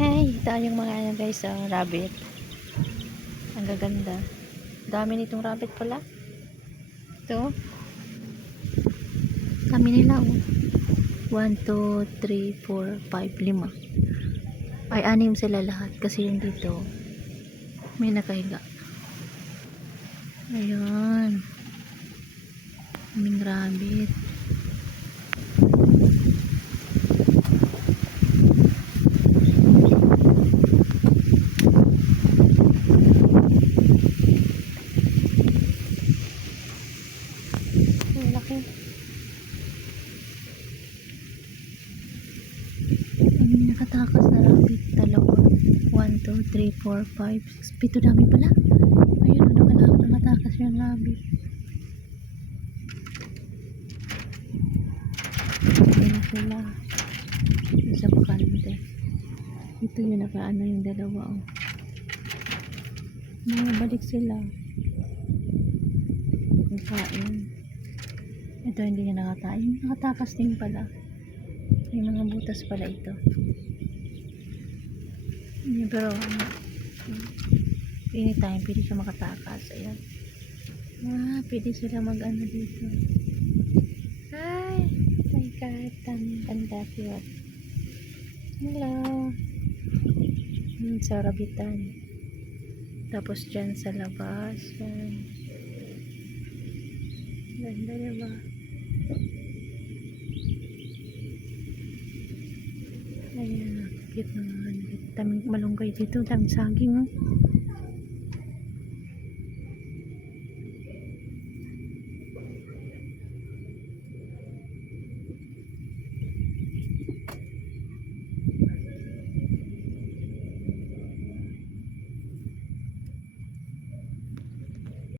Hey, tayong mga ano guys, rabbit. Ang gaganda. Dami nitong rabbit pala. Ito. Dami nila oh. 1, 2, 3, 4, 5, 5. Ay, 6 sila lahat kasi yung dito may nakahiga. Ayun. Daming rabbit. Ang laki. Ang nakatakas na rabbit. Dalawa. 1, 2, 3, 4, 5, 6. Pito dami pala. Ayun, nakatakas yung rabbit. Ayun sila. Sa bakante. Ito yung nakaano yung dalawa oh. Balik sila. Kain. Ito hindi niya nakakain. Nakatakas din pala. May mga butas pala ito. Pero anytime pwede siya makatakas. Ayan. Pwede sila mag-ano dito. Hi! My God. Ang ganda cute. Hello. Sa rabitan. Tapos dyan sa labas. Yan. Ganda diba? Ayan. Cute naman. Daming malunggay dito. Daming saging. Oh.